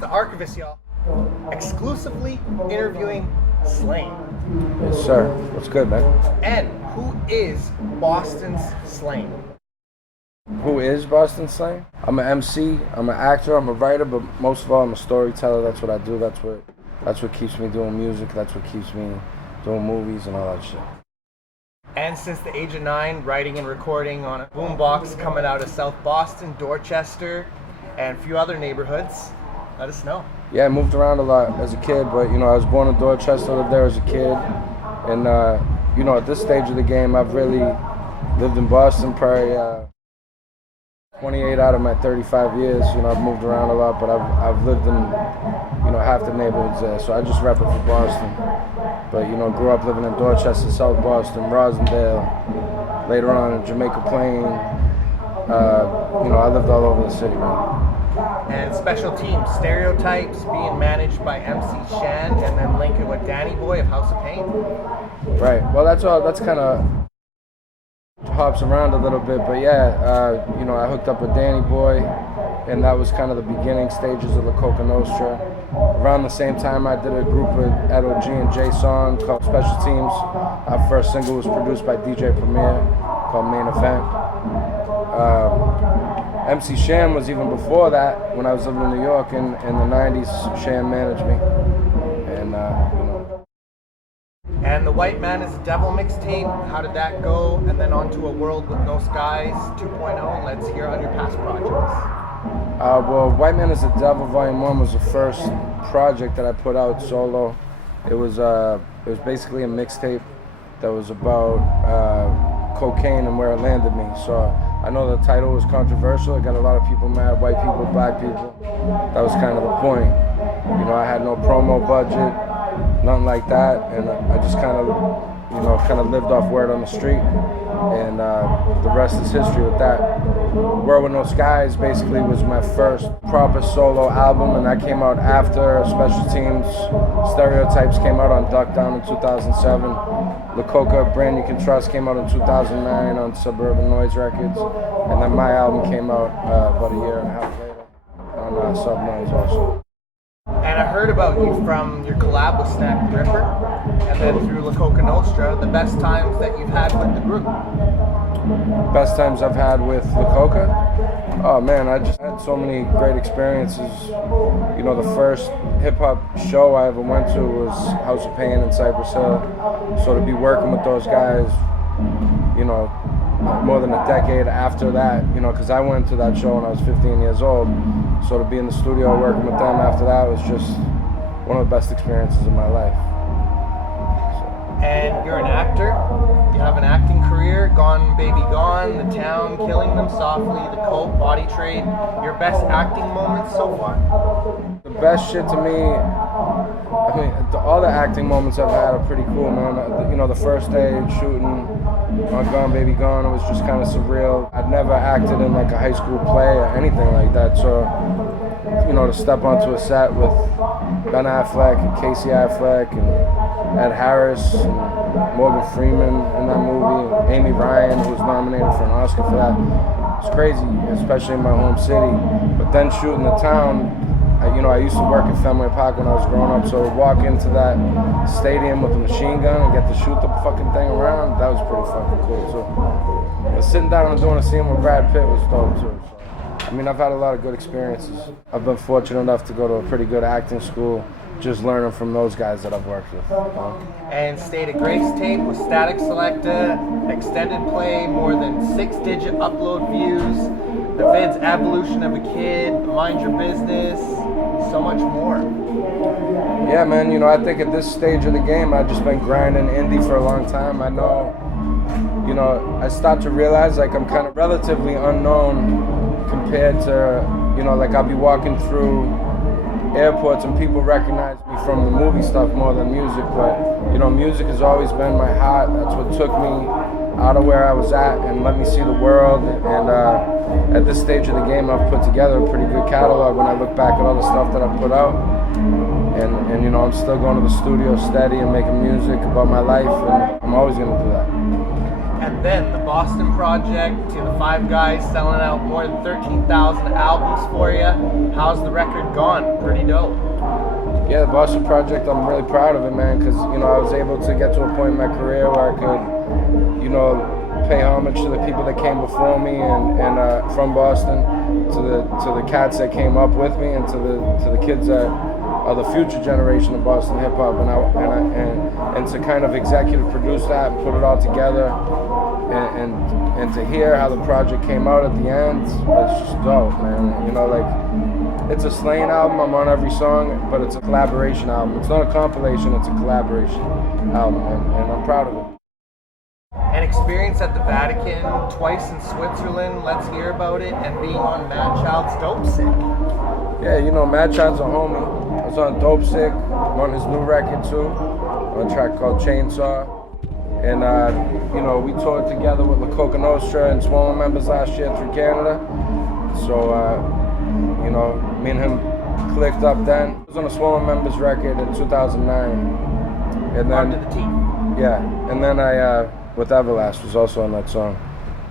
the Archivist, y'all. Exclusively interviewing Slaine. Yes, sir. What's good, man? And who is Boston's Slaine? Who is Boston Slaine? I'm an MC, I'm an actor, I'm a writer, but most of all, I'm a storyteller. That's what I do. That's what keeps me doing music. That's what keeps me doing movies and all that shit. And since the age of 9, writing and recording on a boombox coming out of South Boston, Dorchester, and a few other neighborhoods. Let us know. Yeah, I moved around a lot as a kid, but I was born in Dorchester, lived there as a kid, and at this stage of the game, I've really lived in Boston probably 28 out of my 35 years. I've moved around a lot, but I've lived in half the neighborhoods there, so I just rep it for Boston. But grew up living in Dorchester, South Boston, Rosendale, later on in Jamaica Plain. I lived all over the city, man. And special teams, Stereotypes, being managed by MC Shan, and then linking with Danny Boy of House of Pain. Right. Well, that's kind of hops around a little bit, but yeah, I hooked up with Danny Boy, and that was kind of the beginning stages of the COKA NOSTRA. Around the same time, I did a group with Edo G and Jay Song called Special Teams. Our first single was produced by DJ Premier called Main Event. MC Shan was even before that. When I was living in New York in the 90s, Shan managed me. And The White Man is the Devil mixtape, how did that go? And then on to A World with No Skies 2.0. Let's hear on your past projects. Well, White Man is the Devil Volume 1 was the first project that I put out solo. It was basically a mixtape that was about cocaine and where it landed me. So I know the title was controversial. It got a lot of people mad, white people, black people. That was kind of the point. I had no promo budget, nothing like that, and I just kind of lived off word on the street, and the rest is history with that. World with No Skies basically was my first proper solo album, and that came out after Special Teams. Stereotypes came out on Duck Down in 2007. La Coka, Brand You Can Trust came out in 2009 on Suburban Noise Records, and then my album came out about a year and a half later on Sub Noise also. And I heard about you from your collab with Snack the Ripper, and then through La Coka Nostra, the best times that you've had with the group. Best times I've had with La Coka? Oh man, I just had so many great experiences. The first hip-hop show I ever went to was House of Pain in Cypress Hill. So to be working with those guys, more than a decade after that, because I went to that show when I was 15 years old. So to be in the studio working with them after that was just one of the best experiences of my life. And you're an actor. You have an acting career. Gone Baby Gone, The Town, Killing Them Softly, The Cult, Body Trade. Your best acting moments so far? The best shit to me, all the acting moments I've had are pretty cool, man. The first day shooting on Gone Baby Gone, it was just kind of surreal. I'd never acted in like a high school play or anything like that, so to step onto a set with Ben Affleck and Casey Affleck and Ed Harris and Morgan Freeman in that movie, and Amy Ryan, who was nominated for an Oscar for that. It's crazy, especially in my home city. But then shooting The Town, I used to work at Fenway Park when I was growing up, so to walk into that stadium with a machine gun and get to shoot the fucking thing around, that was pretty fucking cool too. Sitting down and doing a scene with Brad Pitt was dope too. I've had a lot of good experiences. I've been fortunate enough to go to a pretty good acting school, just learning from those guys that I've worked with. And State of Grace tape with Static Selecta, extended play, more than 6-digit upload views, the vid's Evolution of a Kid, Mind Your Business, so much more. Yeah, man, I think at this stage of the game, I've just been grinding indie for a long time. I know, I start to realize like I'm kind of relatively unknown compared to, like I'll be walking through airports and people recognize me from the movie stuff more than music, but music has always been my heart. That's what took me out of where I was at and let me see the world, and at this stage of the game I've put together a pretty good catalog when I look back at all the stuff that I've put out, and I'm still going to the studio steady and making music about my life, and I'm always going to do that. And Then the Boston project to the Five Guys selling out more than 13,000 albums for you. How's the record gone? Pretty dope. Yeah, the Boston project, I'm really proud of it, man, because, you know, I was able to get to a point in my career where I could, you know, pay homage to the people that came before me and from Boston, to the cats that came up with me, and to the kids that are the future generation of Boston hip hop, and to kind of executive produce that and put it all together, and to hear how the project came out at the end, it's just dope, man. You know, like, it's a Slaine album, I'm on every song, but it's a collaboration album. It's not a compilation, it's a collaboration album, and I'm proud of it. An experience at the Vatican, twice in Switzerland, let's hear about it, and being on Matt Child's Dope Sick. Yeah, you know, Matt Child's a homie. I was on Dope Sick, on his new record too, on a track called Chainsaw. And, you know, we toured together with La COKA NOSTRA and Swollen members last year through Canada. So, you know, me and him clicked up then. I was on a Swollen members record in 2009. And then, Onto the team. Yeah, and then I, with Everlast was also on that song.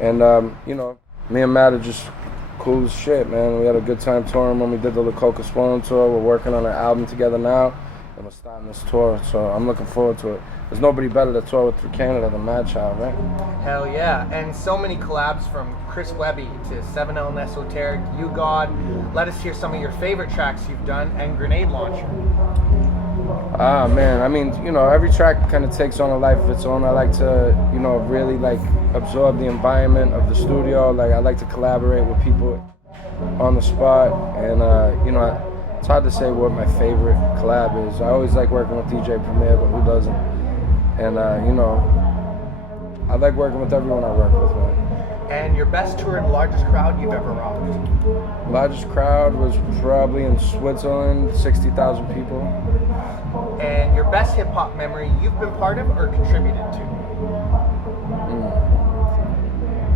And, you know, me and Matt are just cool as shit, man. We had a good time touring when we did the La COKA Swollen tour. We're working on an album together now, and we're starting this tour, so I'm looking forward to it. There's nobody better to tour with through Canada than Matt Child, right? Hell yeah, and so many collabs from Chris Webby to 7L and Esoteric, You God. Let us hear some of your favorite tracks you've done, and Grenade Launcher. Ah, man, I mean, you know, every track kind of takes on a life of its own. I like to, you know, really like absorb the environment of the studio. Like, I like to collaborate with people on the spot, and you know, it's hard to say what my favorite collab is. I always like working with DJ Premier, but who doesn't? And you know, I like working with everyone I work with, man. And your best tour and largest crowd you've ever rocked? Largest crowd was probably in Switzerland, 60,000 people. And your best hip hop memory you've been part of or contributed to?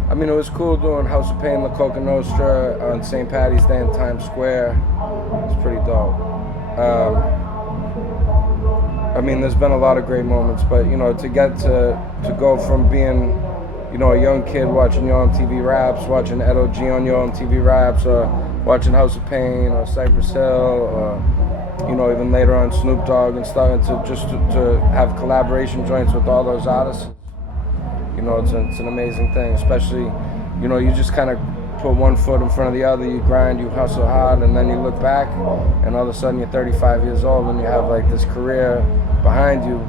I mean, it was cool doing House of Pain, La COKA Nostra on St. Paddy's Day in Times Square. It's pretty dope. I mean, there's been a lot of great moments, but you know, to get to go from being, you know, a young kid watching Yo MTV Raps, watching Edo G on Yo MTV Raps, or watching House of Pain or Cypress Hill, or you know, even later on Snoop Dogg and stuff, and to have collaboration joints with all those artists, you know, it's an amazing thing. Especially, you know, you just kind of put one foot in front of the other, you grind, you hustle hard, and then you look back, and all of a sudden you're 35 years old and you have like this career behind you.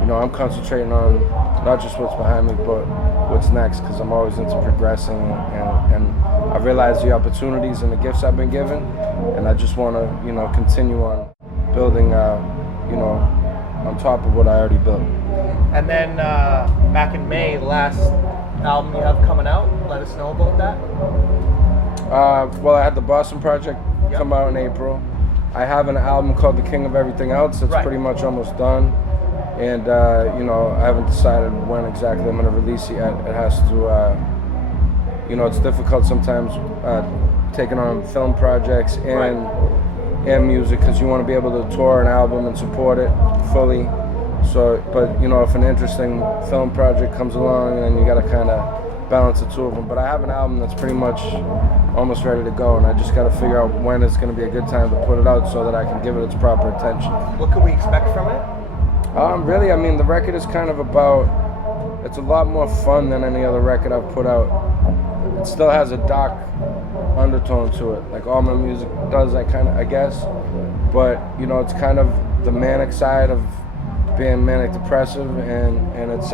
You know, I'm concentrating on not just what's behind me, but what's next, because I'm always into progressing, and I realize the opportunities and the gifts I've been given, and I just want to, you know, continue on building, you know, on top of what I already built. And then back in May, the last album you have coming out, let us know about that. Well, I had the Boston project come out in April. I have an album called The King of Everything Else that's pretty much almost done. And, you know, I haven't decided when exactly I'm going to release it yet. It has to, you know, it's difficult sometimes taking on film projects and music, because you want to be able to tour an album and support it fully. So, but, you know, if an interesting film project comes along, then you got to kind of balance the two of them. But I have an album that's pretty much almost ready to go, and I just got to figure out when it's going to be a good time to put it out so that I can give it its proper attention. What can we expect from it? Really, I mean, the record is kind of about, it's a lot more fun than any other record I've put out. It still has a dark undertone to it, like all my music does, I guess. But, you know, it's kind of the manic side of being manic depressive, and it's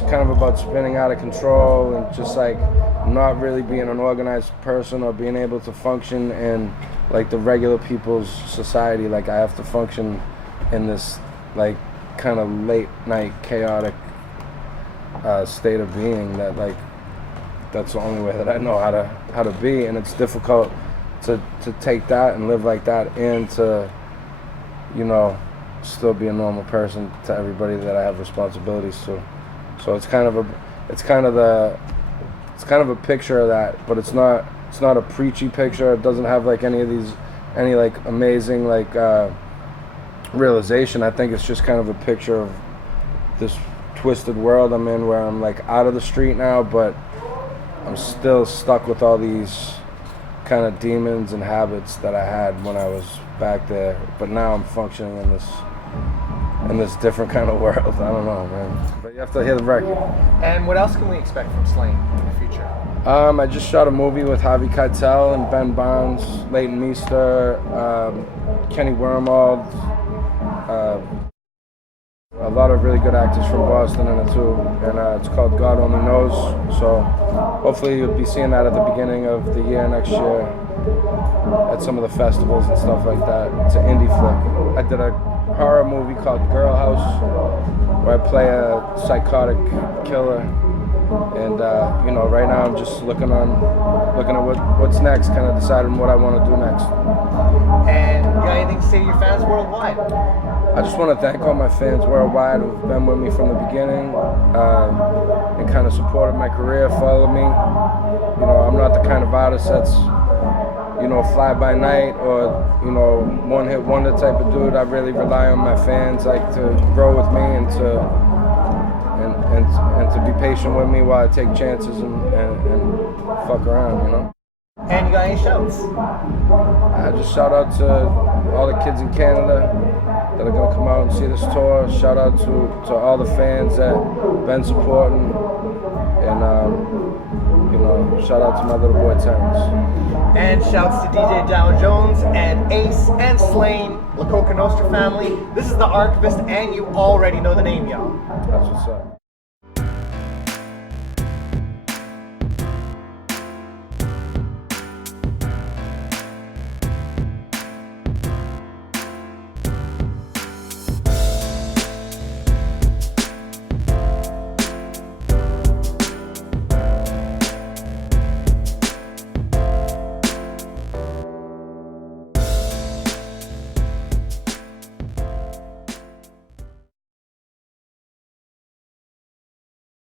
kind of about spinning out of control and just like not really being an organized person or being able to function in like the regular people's society. Like, I have to function in this like kind of late night chaotic state of being that, like, that's the only way that I know how to be, and it's difficult to take that and live like that, and to, you know, still be a normal person to everybody that I have responsibilities to. So it's kind of a picture of that, but it's not a preachy picture. It doesn't have like any like amazing like realization. I think it's just kind of a picture of this twisted world I'm in where I'm like out of the street now, but I'm still stuck with all these kind of demons and habits that I had when I was back there. But now I'm functioning in this different kind of world. I don't know, man. But you have to hear the record. And what else can we expect from Slaine in the future? I just shot a movie with Javi Keitel and Ben Bonds, Leighton Meester, Kenny Wormald, a lot of really good actors from Boston in it too, and it's called God Only Knows. So hopefully you'll be seeing that at the beginning of the year next year at some of the festivals and stuff like that. It's an indie flick. I did a horror movie called Girl House where I play a psychotic killer, and you know, right now I'm just looking at what's next, kind of deciding what I want to do next. And you got anything to say to your fans worldwide? I just want to thank all my fans worldwide who've been with me from the beginning and kind of supported my career, followed me. You know, I'm not the kind of artist that's, you know, fly by night or, you know, one-hit wonder type of dude. I really rely on my fans, like, to grow with me and to be patient with me while I take chances and fuck around, you know. And you got any shouts? I just shout out to all the kids in Canada that are gonna come out and see this tour. Shout out to all the fans that been supporting, and you know, shout out to my little boy Terrence. And shouts to DJ Dow Jones and Ace and Slaine LA COKA NOSTRA family. This is the Archivist, and you already know the name, y'all. That's what's up.